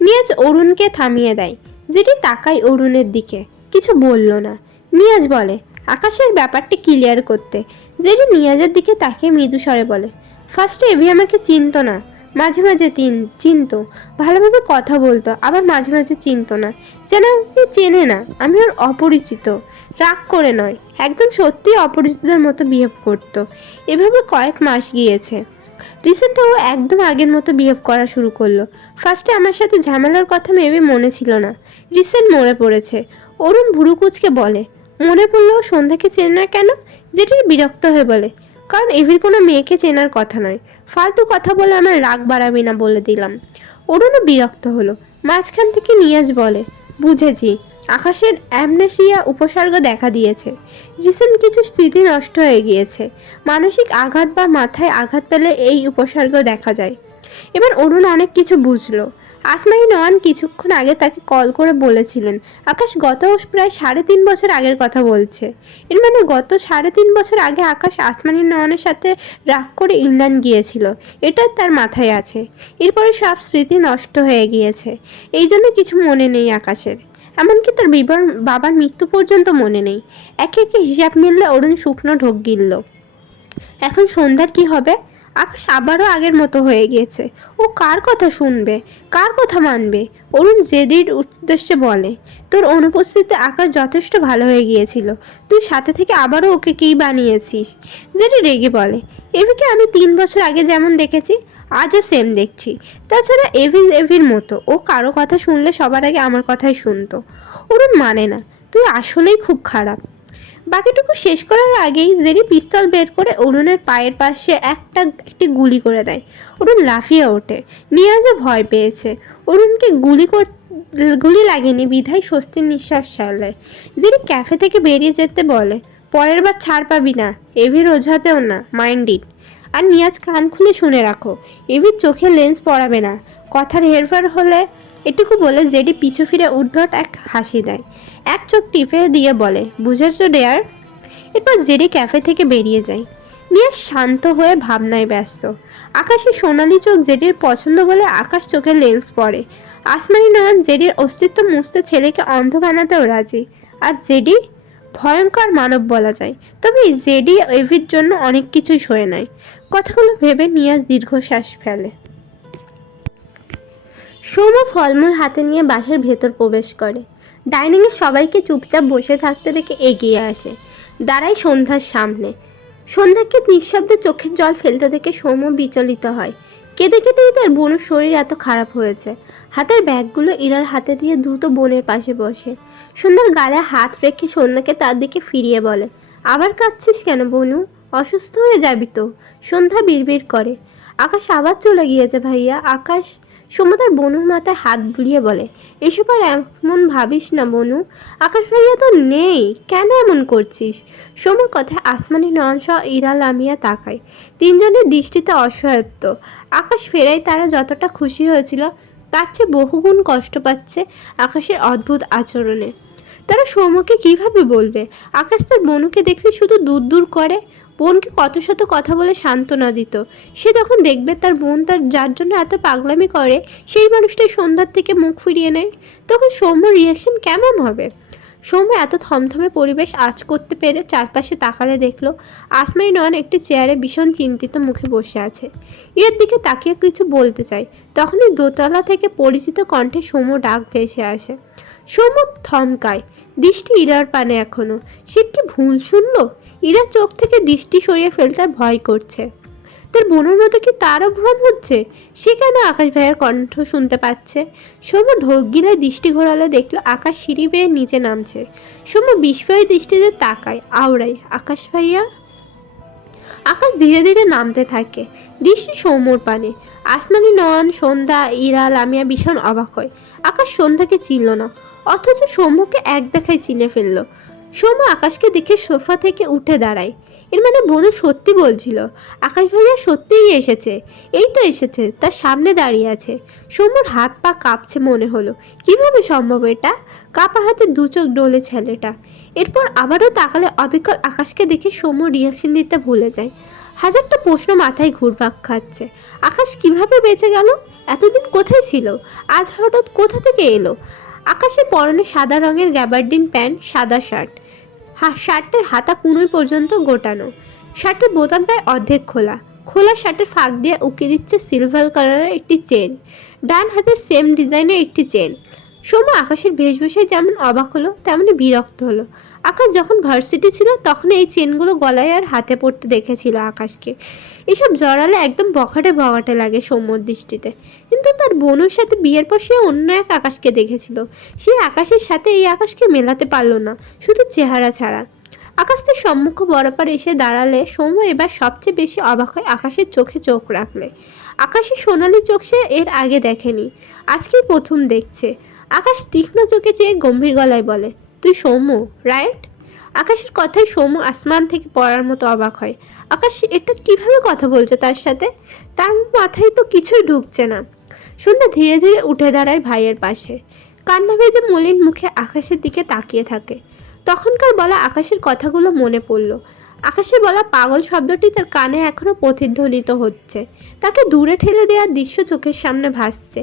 নিয়াজ অরুণকে থামিয়ে দেয়। যেটি তাকায় অরুণের দিকে, কিছু বলল না। নিয়াজ বলে, আকাশের ব্যাপারটি ক্লিয়ার করতে। যেটি নিয়াজের দিকে তাকিয়ে মৃদু স্বরে বলে, ফার্স্টে এভি আমাকে চিনতো না, মাঝে মাঝে চিনতো, ভালোভাবে কথা বলতো, আবার মাঝে মাঝে চিনতো না, যেন আমাকে চেনে না, আমি ওর অপরিচিত। রাগ করে নয়, একদম সত্যি অপরিচিতদের মতো বিহেভ করতো। এভাবে কয়েক মাস গিয়েছে। রিসেন্টে ও একদম আগের মতো বিহেভ করা শুরু করলো। ফার্স্টে আমার সাথে ঝামেলার কথা মেবি মনে ছিল না, রিসেন্ট মনে পড়েছে। অরুণ ভুরু কুচকে বলে, মনে পড়লেও সন্ধ্যাকে চেনে না কেন? যেটি বিরক্ত হয়ে বলে, কারণ এভির কোনো মেয়েকে চেনার কথা নয়, ফালতু কথা বলে আমার রাগ বাড়াবি না বলে দিলাম। অরুণও বিরক্ত হলো। মাঝখান থেকে নিয়াজ বলে, বুঝেছি, আকাশের অ্যামনেসিয়া উপসর্গ দেখা দিয়েছে, রিসেন্ট কিছু স্মৃতি নষ্ট হয়ে গিয়েছে, মানসিক আঘাত বা মাথায় আঘাত পেলে এই উপসর্গ দেখা যায়। এবার অরুণ অনেক কিছু বুঝলো। আসমাই নওয়ান কিছুক্ষণ আগে তাকে কল করে বলেছিলেন আকাশ গত প্রায় 3.5 বছর আগের কথা বলছে। এর মানে গত 3.5 বছর আগে আকাশ আসমানি নওয়ানের সাথে রাগ করে ইংল্যান্ড গিয়েছিল, এটা তার মাথায় আছে। এরপরে সব স্মৃতি নষ্ট হয়ে গিয়েছে, এই জন্য কিছু মনে নেই আকাশের, এমনকি তার বাবার মৃত্যু পর্যন্ত মনে নেই। একে একে হিসাব মিললে অরুণ শুকনো ঢোক গিলল। এখন সন্ধ্যার কি হবে? আকাশ আবারও আগের মতো হয়ে গিয়েছে। ও কার কথা শুনবে, কার কথা মানবে? অরুণ জেদির উদ্দেশ্যে বলে, তোর অনুপস্থিতিতে আকাশ যথেষ্ট ভালো হয়ে গিয়েছিল, তুই সাথে থেকে আবারও ওকে কী বানিয়েছিস? জেডি রেগে বলে, এভিকে আমি 3 বছর আগে যেমন দেখেছি আজও সেম দেখছি। তাছাড়া এভির মতো ও কারো কথা শুনলে সবার আগে আমার কথাই শুনতো। অরুণ মানে না, তুই আসলেই খুব খারাপ। বাকিটুকু শেষ করার আগেই জেরি পিস্তল বের করে অরুণের পায়ের পাশে একটি গুলি করে দেয়। অরুণ লাফিয়ে ওঠে। নিয়াজও ভয় পেয়েছে। অরুণকে গুলি লাগেনি বিধায় স্বস্তির নিঃশ্বাস ছাড়লে। জেরি ক্যাফে থেকে বেরিয়ে যেতে বলে, পরের বার ছাড় পাবি না, এভির অজুহাতেও না, মাইন্ড ইট। আর নিয়াজ কান খুলে শুনে রাখো, এভির চোখে লেন্স পড়াবে না, কথার হেরফের হলে। এটুকু বলে জেডি পিছু ফিরে উদ্ভট এক হাসি দেয়, এক চোখ টিপে দিয়ে বলে, বুঝেছো ডেয়ার? এরপর জেডি ক্যাফে থেকে বেরিয়ে যায়। নিয়ে শান্ত হয়ে ভাবনায় ব্যস্ত। আকাশের সোনালি চোখ জেডির পছন্দ বলে আকাশ চোখে লেন্স পড়ে। আসমানি নয়ন জেডির অস্তিত্ব মুছতে ছেলেকে অন্ধ বানাতেও রাজি। আর জেডি ভয়ঙ্কর মানব বলা যায়, তবে জেডি এভির জন্য অনেক কিছুই সয়ে নেয়। কথাগুলো ভেবে নিয়াজ দীর্ঘশ্বাস ফেলে। সৌম্য ফলমূল হাতে নিয়ে বাসার ভেতর প্রবেশ করে। ডাইনিংয়ে সবাইকে চুপচাপ বসে থাকতে দেখে এগিয়ে আসে, দাঁড়ায় সন্ধ্যার সামনে। সন্ধ্যাকে নিঃশব্দে চোখের জল ফেলতে দেখে সৌম্য বিচলিত হয়। কেঁদে কেটেই তার বোনের শরীর এত খারাপ হয়েছে। হাতের ব্যাগগুলো ইরার হাতে দিয়ে দ্রুত বোনের পাশে বসে। সন্ধ্যার গালে হাত রেখে সন্ধ্যাকে তার দিকে ফিরিয়ে বলে, আবার কাঁদছিস কেন বনু? অসুস্থ হয়ে যাবি তো। সন্ধ্যা বিড়বিড় করে, আকাশ আবার চলে গিয়েছে ভাইয়া। আকাশ। সৌম্য তার বনুর মাথায় হাত বুলিয়ে বলে, এসব আর এমন ভাবিস না বনু, আকাশ ভাইয়া তো নেই, কেন এমন করছিস? সৌম্যর কথায় আসমানি নয়ন সহ ইরা লামিয়া তাকায়। তিনজনের দৃষ্টিতে অসহায়ত্ব। আকাশ ফেরায় তারা যতটা খুশি হয়েছিল তার চেয়ে বহুগুণ কষ্ট পাচ্ছে আকাশের অদ্ভুত আচরণে। তারা সৌম্যকে কিভাবে বলবে? আকাশ তার বনুকে দেখলে শুধু দূর দূর করে। বোনকে কত শত কথা বলে সান্ত্বনা দিত। সে যখন দেখবে তার বোন তার যার জন্য এত পাগলামি করে সেই মানুষটাই সন্ধ্যার থেকে মুখ ফিরিয়ে নেয়, তখন সৌম্যর রিয়াকশন কেমন হবে? সৌম্য এত থমথমে পরিবেশ আঁচ করতে পেরে চারপাশে তাকালে দেখলো আসমানি নয়ন একটি চেয়ারে ভীষণ চিন্তিত মুখে বসে আছে। এর দিকে তাকিয়ে কিছু বলতে চাই, তখনই দোতলা থেকে পরিচিত কণ্ঠে সৌম্য ডাক ভেসে আসে। সৌম্য থমকায়, দৃষ্টি ইরার পানে এখনো। সে কি ভুল শুনল? ইরা চোখ থেকে দৃষ্টি সরিয়ে ফেলতে ভয় করছে। তার বোনের মতো কি তারও ভ্রম হচ্ছে? সে কেন আকাশ ভাইয়ের কণ্ঠ শুনতে পাচ্ছে? সৌম্য ঢোক গিলে দৃষ্টি ঘোরালে দেখলো আকাশ সিঁড়ি বেয়ে নিচে নামছে। সৌম্য বিস্ময় দৃষ্টিতে তাকায়, আওড়ায়, আকাশ ভাইয়া। আকাশ ধীরে ধীরে নামতে থাকে, দৃষ্টি সৌম্যর পানে। আসমানি নয়ন, সন্ধ্যা, ইরা, লামিয়া ভীষণ অবাক হয়। আকাশ সন্ধ্যাকে চিনল না, অথচ সৌম্যকে এক দেখায় চিনে ফেললো। সৌম্য আকাশকে দেখে সোফা থেকে উঠে দাঁড়ায়। এর মানে বনু সত্যি বলছিল, আকাশ ভাইয়া সত্যিই এসেছে। এই তো এসেছে, তার সামনে দাঁড়িয়ে আছে। সৌম্যর হাত পা কাঁপছে মনে হলো। কিভাবে সম্ভব এটা? কাপা হাতে দু চোখ ডোলে ছেলেটা। এরপর আবারও তাকালে অবিকল আকাশকে দেখে সৌম্য রিয়াকশন দিতে ভুলে যায়। হাজারটা প্রশ্ন মাথায় ঘুরপাক খাচ্ছে। আকাশ কিভাবে বেঁচে গেল? এতদিন কোথায় ছিল? আজ হঠাৎ কোথা থেকে এলো? আকাশের পরনে সাদা রঙের গ্যাবার্ডিন প্যান্ট, সাদা শার্ট। শার্টের হাতা কুনুই পর্যন্ত গোটানো। শার্টের বোতাম প্রায় অর্ধেক খোলা। খোলা শার্টের ফাঁক দিয়ে উকি দিচ্ছে সিলভার কালারের একটি চেন। ডান হাতে সেম ডিজাইনের একটি চেন। সৌম্য আকাশের বেশভূষায় যেমন অবাক হলো, তেমনি বিরক্ত হলো। আকাশ যখন ভার্সিটি ছিল তখন এই চেনগুলো গলায় আর হাতে পড়তে দেখেছিল আকাশকে। এসব জড়ালে একদম বখাটে বখাটে লাগে সৌম্যর দৃষ্টিতে। কিন্তু তার বোনের সাথে বিয়ের পর সে অন্য এক আকাশকে দেখেছিল। সেই আকাশের সাথে এই আকাশকে মেলাতে পারলো না, শুধু চেহারা ছাড়া। আকাশ তার সম্মুখ বরাবর এসে দাঁড়ালে সৌম্য এবার সবচেয়ে বেশি অবাক হয় আকাশের চোখে চোখ রাখলে। আকাশের সোনালি চোখ সে এর আগে দেখেনি, আজকেই প্রথম দেখছে। আকাশ তীক্ষ্ণ চোখে চেয়ে গম্ভীর গলায় বলে, তুই সৌম্য, রাইট? আকাশের কথায় সৌম্য আসমান থেকে পড়ার মতো অবাক হয়। আকাশ এটা কিভাবে কথা বলছে তার সাথে? তার মাথায় তো কিছুই ঢুকছে না। সন্ধ্যা ধীরে ধীরে উঠে দাঁড়ায় ভাইয়ের পাশে। কান্না ভেজে মলিন মুখে আকাশের দিকে তাকিয়ে থাকে। তখনকার বলা আকাশের কথাগুলো মনে পড়ল। আকাশের বলা পাগল শব্দটি তার কানে এখনো প্রতিধ্বনিত হচ্ছে। তাকে দূরে ঠেলে দেওয়ার দৃশ্য চোখের সামনে ভাসছে।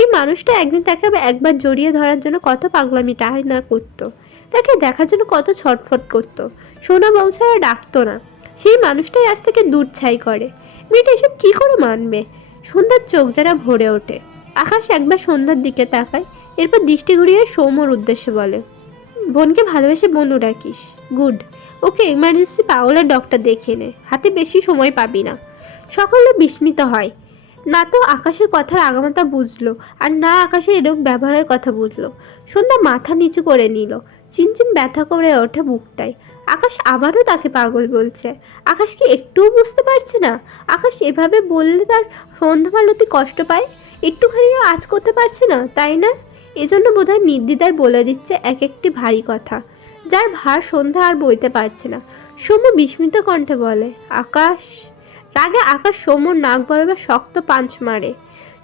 এই মানুষটা একদিন তাকে একবার জড়িয়ে ধরার জন্য কত পাগলামি তাই না করতো, তাকে দেখার জন্য কত ছটফট করতো, সোনা বউ ছাড়া ডাকতো না। সেই মানুষটাই আজ থেকে দূর ছাই করে। মেয়েটা এসব কি করে মানবে? সন্ধ্যার চোখ যারা ভরে ওঠে। আকাশ একবার সন্ধ্যার দিকে তাকায়, এরপর দৃষ্টি ঘুরিয়ে সৌম্যর উদ্দেশ্যে বলে, বোনকে ভালোবেসে বনু ডাকিস। গুড। ওকে ইমার্জেন্সি পাগলের ডক্টর দেখিয়ে নে, হাতে বেশি সময় পাবি না। সকলে বিস্মিত হয়। না তো আকাশের কথার আগামাতা বুঝলো, আর না আকাশের এরকম ব্যবহারের কথা বুঝলো। সন্ধ্যা মাথা নিচু করে নিল, চিনচিন ব্যথা করে ওঠে বুকটায়। আকাশ আবারও তাকে পাগল বলছে। আকাশ কি একটুও বুঝতে পারছে না? আকাশ এভাবে বললে তার সন্ধ্যামালতি কষ্ট পায়, একটুখানিও আজ করতে পারছে না, তাই না? এজন্য বোধহয় নির্দ্বিধায় বলে দিচ্ছে এক একটি ভারী কথা, যার ভার সন্ধ্যা আর বইতে পারছে না। সৌম্য বিস্মিত কণ্ঠে বলে, আকাশ। রাগে আকাশ সৌম্যর নাক বরাবর শক্ত পাঞ্চ মারে।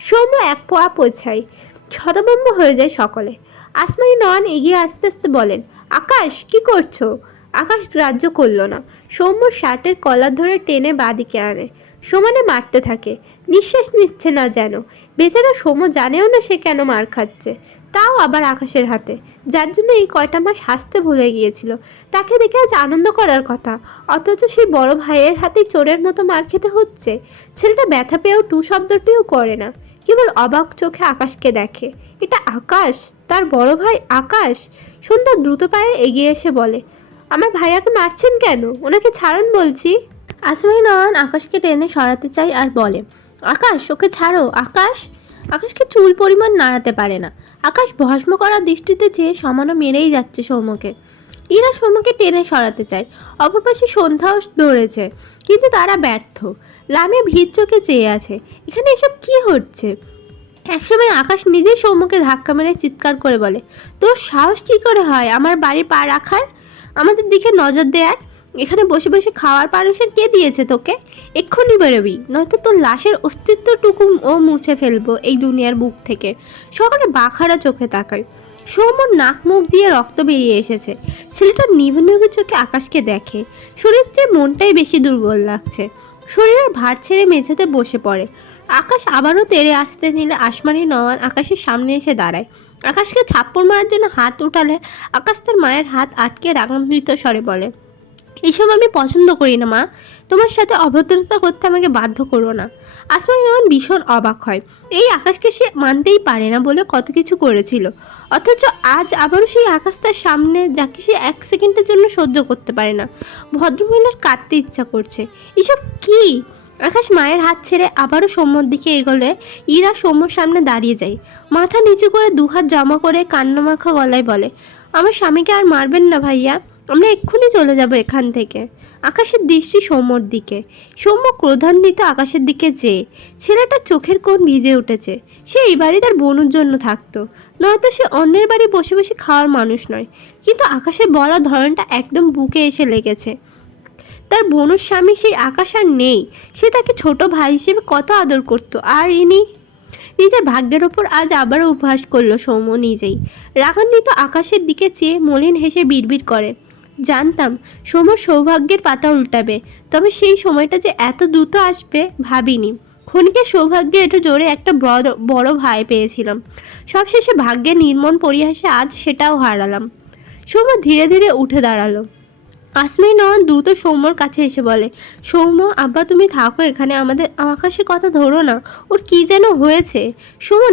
সৌম্য এক পা পোছায়, ছদভম্ব হয়ে যায় সকলে। আসমানি নয়ন এগিয়ে আস্তে আস্তে বলেন, আকাশ কি করছো? আকাশ গ্রাহ্য করলো না। সৌম্য শার্টের কলার ধরে টেনে বাদিকে আনে, সমানে মারতে থাকে। নিঃশ্বাস নিচ্ছে না যেন। বেচারা সৌম্য জানেও না সে কেন মার খাচ্ছে, তাও আবার আকাশের হাতে, যার জন্য এই কয়টা মাস হাসতে ভুলে গিয়েছিল। তাকে দেখে আজ আনন্দ করার কথা, অথচ সেই বড় ভাইয়ের হাতেই চোরের মতো মার খেতে হচ্ছে। ছেলেটা ব্যথা পেয়েও টু শব্দটিও করে না, কেবল অবাক চোখে আকাশকে দেখে। এটা আকাশ, তার বড় ভাই আকাশ। সন্ধ্যা দ্রুত পায়ে এগিয়ে এসে বলে, আমার ভাইয়াকে মারছেন কেন? ওনাকে ছাড়ুন বলছি। আসমাই নয়ন আকাশকে টেনে সরাতে চাই আর বলে, আকাশ ওকে ছাড়ো। আকাশ আকাশকে চুল পরিমাণ নাড়াতে পারে না। আকাশ ভস্ম করার দৃষ্টিতে চেয়ে সমানো মেরেই যাচ্ছে সৌম্যকে। ইরা সৌম্যকে টেনে সরাতে চায়, অপর পাশে সন্ধ্যাও ধরেছে, কিন্তু তারা ব্যর্থ। লামিয়া ভিড় চোখে চেয়ে আছে, এখানে এসব কি হচ্ছে? একসময় আকাশ নিজেই সৌম্যকে ধাক্কা মেরে চিৎকার করে বলে, তোর সাহস কি করে হয় আমার বাড়ি পা রাখার, আমাদের দিকে নজর দেয়ার? এখানে বসে বসে খাওয়ার পারমিশন কে দিয়েছে তোকে? এক্ষুনি বেরোবি, নয়তো তোর লাশের অস্তিত্বটুকু ও মুছে ফেলবো এই দুনিয়ার বুক থেকে। সকালে বাখারা চোখে তাকায়। সৌম্যর নাক মুখ দিয়ে রক্ত বেরিয়ে এসেছে। ছেলেটা নিভু নিভু চোখে আকাশকে দেখে। শরীর চেয়ে মনটাই বেশি দুর্বল লাগছে। শরীরের ভার ছেড়ে মেঝেতে বসে পড়ে। আকাশ আবারও তেড়ে আসতে নিলে আসমানি নয়ন আকাশের সামনে এসে দাঁড়ায়। আকাশকে থাপ্পড় মারার জন্য হাত উঠালে আকাশ তার মায়ের হাত আটকে রাগান্বিত স্বরে বলে, এসব আমি পছন্দ করি না মা, তোমার সাথে অভদ্রতা করতে আমাকে বাধ্য করো না। আসমানি নোমান ভীষণ অবাক হয়। এই আকাশকে সে মানতেই পারে না বলে কত কিছু করেছিল, অথচ আজ আবারও সেই আকাশ তার সামনে, যাকে সে এক সেকেন্ডের জন্য সহ্য করতে পারে না। ভদ্রমহিলার কাঁদতে ইচ্ছা করছে। এসব কি? আকাশ মায়ের হাত ছেড়ে আবারও সৌম্যর দিকে এগোলে ইরা সৌম্যর সামনে দাঁড়িয়ে যায়। মাথা নিচু করে দুহাত জমা করে কান্নামাখা গলায় বলে, আমার স্বামীকে আর মারবেন না ভাইয়া, আমরা এক্ষুনি চলে যাব এখান থেকে। আকাশের দৃষ্টি সৌম্যর দিকে। সৌম্য ক্রোধান্বিত আকাশের দিকে চেয়ে। ছেলেটার চোখের কোণ ভিজে উঠেছে। সে এই বাড়ি তার বোনের জন্য থাকতো, নয়তো সে অন্যের বাড়ি বসে বসে খাওয়ার মানুষ নয়। কিন্তু আকাশের বলার ধরনটা একদম বুকে এসে লেগেছে। তার বোনের স্বামী সেই আকাশ আর নেই। সে তাকে ছোট ভাই হিসেবে কত আদর করতো, আর ইনি নিজের ভাগ্যের ওপর আজ আবারও উপহাস করলো সৌম্য নিজেই। রাগান্বিত আকাশের দিকে চেয়ে মলিন হেসে বিড়বিড় করে, জানতাম সৌম্য সৌভাগ্যের পাতা উল্টাবে, তবে সেই সময়টা যে এত দ্রুত আসবে ভাবিনি। ক্ষণিকের সৌভাগ্যে একটু জোরে একটা বড় ভাই পেয়েছিলাম, সবশেষে ভাগ্যের নির্মম পরিহাসে আজ সেটাও হারালাম। সৌম্য ধীরে ধীরে উঠে দাঁড়ালো। আসমানি নোমান দ্রুত সৌম্যর কাছে এসে বলে, সৌম্য আব্বা তুমি থাকো এখানে, আমাদের আকাশের কথা ধরো না, ওর কি যেন হয়েছে। সৌম্য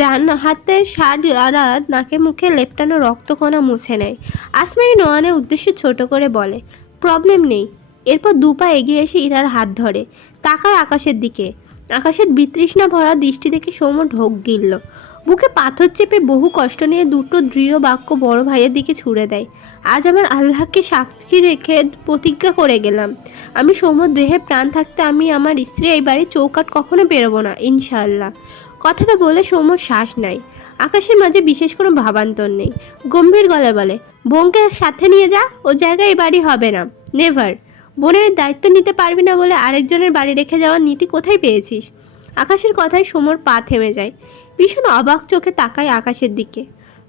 ডান হাতে শার্ট দ্বারা নাকে মুখে লেপটানো রক্তকণা মুছে নেয়। আসমানি নোমানের উদ্দেশ্যে ছোট করে বলে, প্রবলেম নেই। এরপর দুপা এগিয়ে এসে ইরার হাত ধরে, তাকায় আকাশের দিকে। আকাশের বিতৃষ্ণা ভরা দৃষ্টি দেখে সৌম্য ঢোক গিলল। বুকে পাথর চেপে বহু কষ্ট নিয়ে দুটো দৃঢ় বাক্য বড় ভাইয়ের দিকে ছুড়ে দেয়। আজ আমার আল্লাহকে সাক্ষী রেখে প্রতিজ্ঞা করে গেলাম, আমি সৌম্য দেহে প্রাণ থাকতে আমি আমার স্ত্রী এই বাড়ির চৌকাট কখনো বেরোবো না, ইনশাআল্লাহ। কথাটা বলে সৌম্য শ্বাস নেয়। আকাশের মাঝে বিশেষ কোনো ভাবান্তর নেই। গম্ভীর গলায় বলে, বোনকে সাথে নিয়ে যা, ও জায়গায় এই বাড়ি হবে না, নেভার। বোনের দায়িত্ব নিতে পারবি না বলে আরেকজনের বাড়ি রেখে যাওয়ার নীতি কোথায় পেয়েছিস? আকাশের কথায় সৌম্যর পা থেমে যায়। ভীষণ অবাক চোখে তাকায় আকাশের দিকে।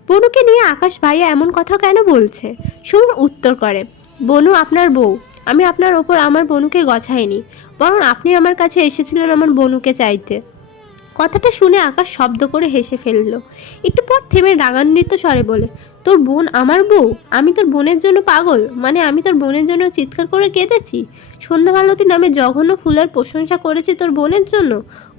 বনুকে নিয়ে আকাশ ভাইয়া এমন কথা কেন বলছে? সৌম্য উত্তর করে, বনু আপনার বউ, আমি আপনার ওপর আমার বনুকে গছাইনি, বরং আপনি আমার কাছে এসেছিলেন আমার বনুকে চাইতে। কথাটা শুনে আকাশ শব্দ করে হেসে ফেলল। একটু পর থেমে রাগান্বিত স্বরে বলে, তোর বোন আমার বউ? আমি তোর বোনের জন্য পাগল? মানে আমি তোর বোনের জন্য চিৎকার করে কেঁদেছি? সন্ধ্যামালতী নামে জঘন্য ফুলের প্রশংসা করেছি তোর বোনের জন্য?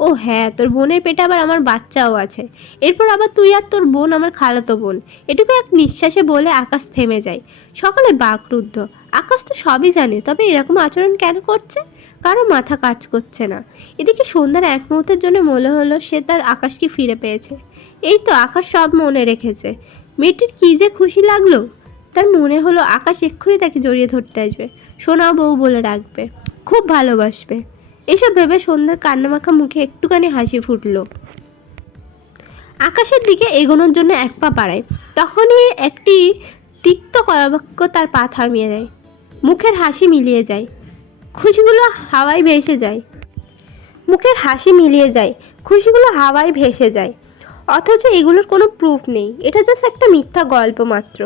ও হ্যাঁ, তোর বোনের পেটে আবার আমার বাচ্চাও আছে। এরপর আবার তুই আর তোর বোন আমার খালাতো বোন। এটুকু এক নিঃশ্বাসে বলে আকাশ থেমে যায়। সকলে বাকরুদ্ধ। আকাশ তো সবই জানে, তবে এরকম আচরণ কেন করছে কারো মাথা কাজ করছে না। এদিকে সন্ধ্যার এক মুহূর্তের জন্য মনে হলো সে তার আকাশকে ফিরে পেয়েছে। এই তো আকাশ সব মনে রেখেছে। মেয়েটির কী যে খুশি লাগলো। তার মনে হলো আকাশ এক্ষুনি তাকে জড়িয়ে ধরতে আসবে, সোনা বউ বলে ডাকবে, খুব ভালোবাসবে। এসব ভেবে সন্ধ্যার কান্নামাখা মুখে একটুখানি হাসি ফুটল। আকাশের দিকে এগোনোর জন্য এক পা বাড়ায়, তখনই একটি তিক্ত করাবাক্য তার পা থামিয়ে দেয়। মুখের হাসি মিলিয়ে যায়, খুশিগুলো হাওয়ায় ভেসে যায়। মুখের হাসি মিলিয়ে যায়, খুশিগুলো হাওয়ায় ভেসে যায়। অথচ এগুলোর কোনো প্রুফ নেই, এটা জাস্ট একটা মিথ্যা গল্প মাত্র।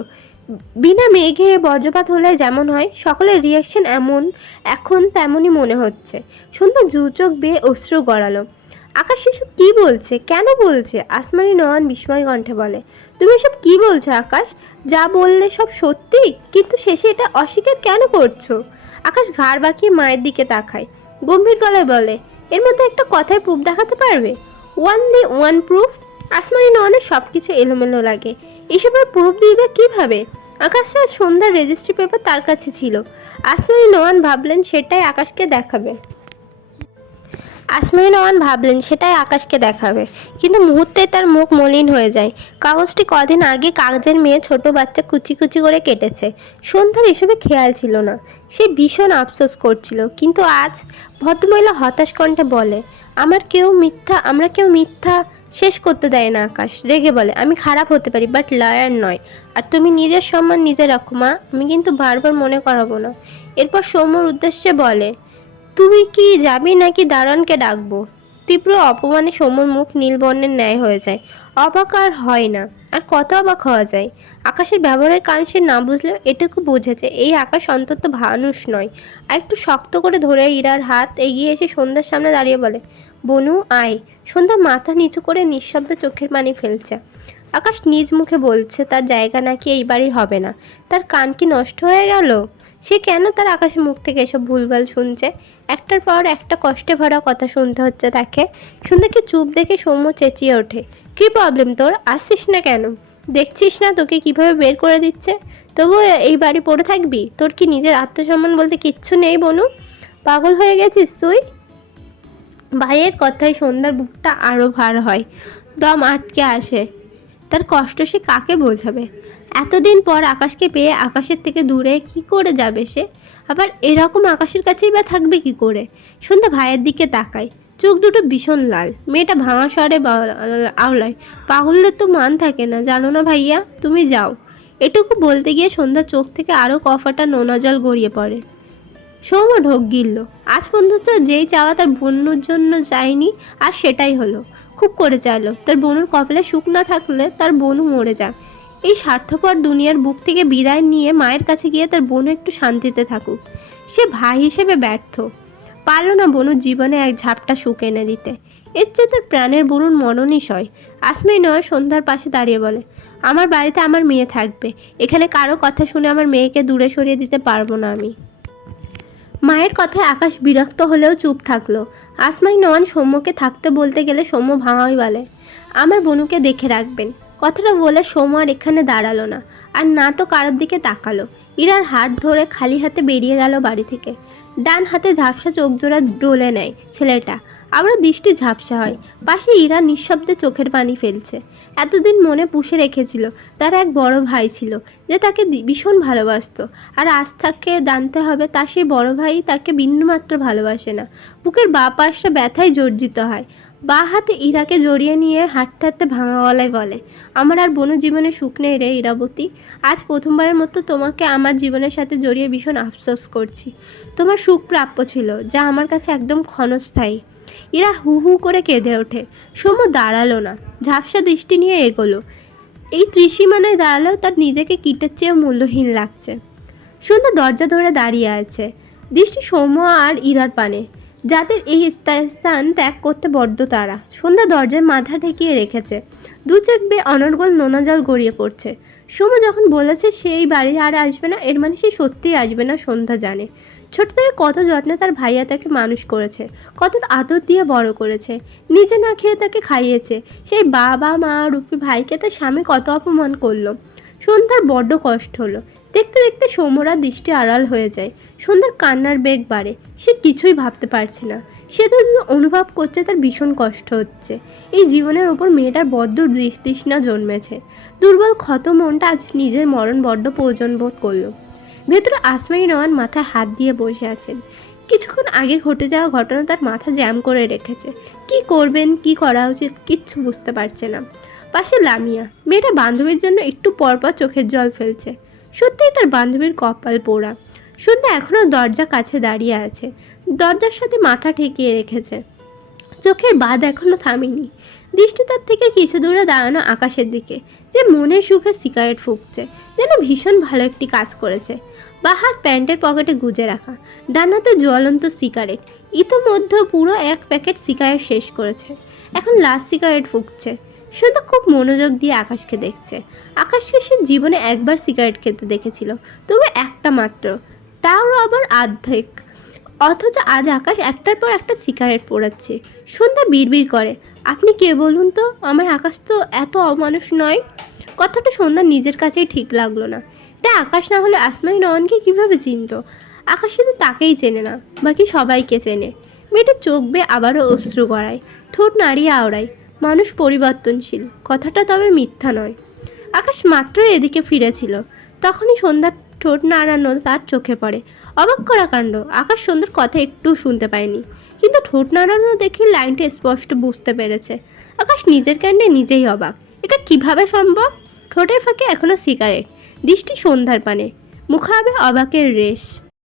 বিনা মেঘে বজ্রপাত হলে যেমন হয়, সকলের রিয়াকশন এখন তেমনই মনে হচ্ছে। সন্ধ্যা চোখ বেয়ে অশ্রু গড়ালো। আকাশ এসব কী বলছে, কেন বলছে? আসমানি নোমান বিস্ময় কণ্ঠে বলে, তুমি এসব কী বলছো আকাশ? যা বললে সব সত্যি, কিন্তু শেষে এটা অস্বীকার কেন করছো? আকাশ ঘাড় বাঁকিয়ে মায়ের দিকে তাকায়, গম্ভীর গলায় বলে, এর মধ্যে একটা কথায় প্রুফ দেখাতে পারবে? Only one proof? আসমানি নোয়ানের সব কিছু এলোমেলো লাগে। এসবের প্রুফ দিবে কীভাবে? আকাশের সন্ধ্যার রেজিস্ট্রি পেপার তার কাছে ছিল। আসমানি নোয়ান ভাবলেন সেটাই আকাশকে দেখাবে। কিন্তু মুহূর্তে তার মুখ মলিন হয়ে যায়। কাগজটি কদিন আগে কাগজের মেয়ে ছোট বাচ্চা কুচি কুচি করে কেটেছে। সন্ধ্যার এসবে খেয়াল ছিল না। সে ভীষণ আফসোস করছিল। কিন্তু আজ ভদ্রমহিলা হতাশ কণ্ঠে বলে, আমরা কেউ মিথ্যা শেষ করতে দেয় না। আকাশ রেগে বলে, আমি খারাপ হতে পারি, বাট লয়ার নয়। আর তুমি নিজের সম্মান নিজে রাখো মা, আমি কিন্তু বারবার মনে করাবো না। এরপর সৌম্যর উদ্দেশ্যে বলে, তুই কি যাবি নাকি দারোয়ানকে ডাকবো? তীব্র অপমানে সৌম্যর মুখ নীলবর্ণের ন্যায় হয়ে যায়। অবাক আর হয় না, আর কত অবাক হওয়া যায়। আকাশের ব্যবহারের কারণ সে না বুঝলেও এটুকু বুঝেছে, এই আকাশ অন্তত মানুষ নয়। আর একটু শক্ত করে ধরে ইরার হাত এগিয়ে এসে সন্ধ্যার সামনে দাঁড়িয়ে বলে, বনু আয়। সন্ধ্যা মাথা নিচু করে নিঃশব্দে চোখের পানি ফেলছে। আকাশ নিজ মুখে বলছে তার জায়গা নাকি এইবারই হবে না। তার কান কি নষ্ট হয়ে গেল? সে কেন তার আকাশের মুখ থেকে এসব ভুলভাল শুনছে? একটার পর একটা কষ্টে ভরা কথা শুনতে হচ্ছে তাকে। সন্ধ্যাকে চুপ দেখে সৌম্য চেঁচিয়ে ওঠে, কী প্রবলেম তোর? আসছিস না কেন? দেখছিস না তোকে কিভাবে বের করে দিচ্ছে? তবুও এই বাড়ি পড়ে থাকবি? তোর কি নিজের আত্মসম্মান বলতে কিচ্ছু নেই বনু? পাগল হয়ে গেছিস তুই? ভাইয়ের কথায় সন্ধ্যার বুকটা আরও ভার হয়, দম আটকে আসে। তার কষ্ট সে কাকে বোঝাবে? এতদিন পর আকাশকে পেয়ে আকাশের থেকে দূরে কি করে যাবে সে? আবার এরকম আকাশের কাছেই বা থাকবে কি করে? সন্ধ্যা ভাইয়ের দিকে তাকায়, চোখ দুটো ভীষণ লাল। মেয়েটা ভাঙা স্বরে আওলায়, পাগলদের তো মান থাকে না জানো না ভাইয়া, তুমি যাও। এটুকু বলতে গিয়ে সন্ধ্যার চোখ থেকে আরও কফাটা নোনা জল গড়িয়ে পড়ে। সৌম্য ঢোক গিলল। আজ পর্যন্ত যেই চাওয়া তার বনুর জন্য চায়নি, আর সেটাই হলো। খুব করে চাইলো তার বনুর কপালে সুখ না থাকলে তার বনু মরে যাক। এই স্বার্থপর দুনিয়ার বুক থেকে বিদায় নিয়ে মায়ের কাছে গিয়ে তার বোন একটু শান্তিতে থাকুক। সে ভাই হিসেবে ব্যর্থ, পারল না বনুর জীবনে এক ঝাপটা সুখ এনে দিতে। এর চেয়ে তার প্রাণের বনুর মননই সয়। আসমাই নয় সন্ধ্যার পাশে দাঁড়িয়ে বলে, আমার বাড়িতে আমার মেয়ে থাকবে, এখানে কারো কথা শুনে আমার মেয়েকে দূরে সরিয়ে দিতে পারবো না আমি। মায়ের কথায় আকাশ বিরক্ত হলেও চুপ থাকলো। আসমাই নওয়ান সৌম্যকে থাকতে বলতে গেলে সৌম্য ভাঙাই বলে, আমার বনুকে দেখে রাখবেন। কথাটা বলে সৌম্য আর এখানে দাঁড়ালো না, আর না তো কারোর দিকে তাকালো। ইরার হাত ধরে খালি হাতে বেরিয়ে গেল বাড়ি থেকে। ডান হাতে ঝাপসা চোখ জোড়া ডলে নেয় ছেলেটা, আবারও দৃষ্টি ঝাপসা হয়। পাশে ইরা নিঃশব্দে চোখের পানি ফেলছে। এতদিন মনে পুষে রেখেছিল তার এক বড় ভাই ছিল, যে তাকে ভীষণ ভালোবাসতো। আর আজ তাকে জানতে হবে তার সেই বড় ভাই তাকে বিন্দুমাত্র ভালোবাসে না। বুকের বাঁ পাশটা ব্যথায় জর্জিত হয়। বাঁ হাতে ইরাকে জড়িয়ে নিয়ে হাঁটতে হাঁটতে ভাঙা গলায় বলে, আমার আর বনু জীবনে সুখ নেই রে ইরাবতী। আজ প্রথমবারের মতো তোমাকে আমার জীবনের সাথে জড়িয়ে ভীষণ আফসোস করছি। তোমার সুখ প্রাপ্য ছিল, যা আমার কাছে একদম ক্ষণস্থায়ী। ইরা হু হু করে কেঁদে ওঠে। সৌম্য দাঁড়ালো না, ঝাপসা দৃষ্টি নিয়ে এগোলো। এই ত্রিসীমানায় দাঁড়ালেও তার নিজেকে কীটের চেয়েও মূল্যহীন লাগছে। সন্ধ্যা দরজা ধরে দাঁড়িয়ে আছে, দৃষ্টি সৌম্য আর ইরার পানে, যাদের এই স্থান ত্যাগ করতে বড্ড তারা। সন্ধ্যা দরজায় মাথা ঠেকিয়ে রেখেছে, দু চোখ বেয়ে অনর্গল নোনা জল গড়িয়ে পড়ছে। সৌম্য যখন বলেছে সেই বাড়ি আর আসবে না, এর মানে সে সত্যিই আসবে না। সন্ধ্যা জানে ছোট থেকে কত যত্নে তার ভাইয়া তাকে মানুষ করেছে, কত আদর দিয়ে বড় করেছে, নিজে না খেয়ে তাকে খাইয়েছে। সেই বাবা মা রূপী ভাইকে তার স্বামী কত অপমান করলো। সন্ধ্যার বড্ড কষ্ট হলো। দেখতে দেখতে সৌম্যরা দৃষ্টি আড়াল হয়ে যায়। সন্ধ্যার কান্নার বেগ বাড়ে। সে কিছুই ভাবতে পারছে না। সে তো অনুভব করছে তার ভীষণ কষ্ট হচ্ছে। এই জীবনের ওপর মেয়েটার বড্ড তৃষ্ণা জন্মেছে। দুর্বল ক্ষত মনটা আজ নিজের মরণ বড্ড প্রয়োজন বোধ করলো। ভেতরে আসমাই নওয়ান মাথায় হাত দিয়ে বসে আছেন। কিছুক্ষণ আগে ঘটে যাওয়া ঘটনা তার মাথা জ্যাম করে রেখেছে। কি করবেন, কি করা উচিত কিচ্ছু বুঝতে পারছে না। পাশে লামিয়া, মেয়েটা বান্ধবীর জন্য একটু পরপর চোখের জল ফেলছে। সত্যিই তার বান্ধবীর কপাল পোড়া। সন্ধ্যা এখনও দরজা কাছে দাঁড়িয়ে আছে, দরজার সাথে মাথা ঠেকিয়ে রেখেছে। চোখের বাঁধ এখনো থামেনি। দৃষ্টি তার থেকে কিছু দূরে দাঁড়ানো আকাশের দিকে, যে মনের সুখে সিগারেট ফুঁকছে, যেন ভীষণ ভালো একটি কাজ করেছে। বা হাত প্যান্টের পকেটে গুজে রাখা, ডান হাতে জ্বলন্ত সিগারেট। ইতোমধ্যে পুরো এক প্যাকেট সিগারেট শেষ করেছে, এখন লাস্ট সিগারেট ফুঁকছে। শুধু খুব মনোযোগ দিয়ে আকাশকে দেখছে। আকাশকে সে জীবনে একবার সিগারেট খেতে দেখেছিল, তবে একটা মাত্র, তাও আবার অর্ধেক। অথচ আজ আকাশ একটার পর একটা সিগারেট পোড়াচ্ছে। সন্ধ্যা বিড়বিড় করে, আপনি কে বলুন তো? আমার আকাশ তো এত অমানুষ নয়। কথাটা সন্ধ্যা নিজের কাছেই ঠিক লাগলো না। এটা আকাশ না হলে আসমাই নয়নকে কীভাবে চিনত? আকাশ শুধু তাকেই চেনে না, বাকি সবাইকে চেনে। মেয়েটার চোখ বেয়ে আবারও অশ্রু গড়ায়, ঠোঁট নাড়িয়ে আওড়ায়। মানুষ পরিবর্তনশীল, কথাটা তবে মিথ্যা নয়। আকাশ মাত্র এদিকে ফিরেছিল, তখনই সন্ধ্যার ঠোঁট নাড়ানো তার চোখে পড়ে। অবাক করা কাণ্ড, আকাশ সন্ধ্যার কথা একটু শুনতে পায়নি, কিন্তু ঠোঁট নাড়ানো দেখে লাইনটা স্পষ্ট বুঝতে পেরেছে। আকাশ নিজের কাণ্ডে নিজেই অবাক, এটা কিভাবে সম্ভব? ঠোঁটের ফাঁকে এখনো সিগারেট, দৃষ্টি সন্ধ্যার পানে, মুখাবে অবাকের রেশ।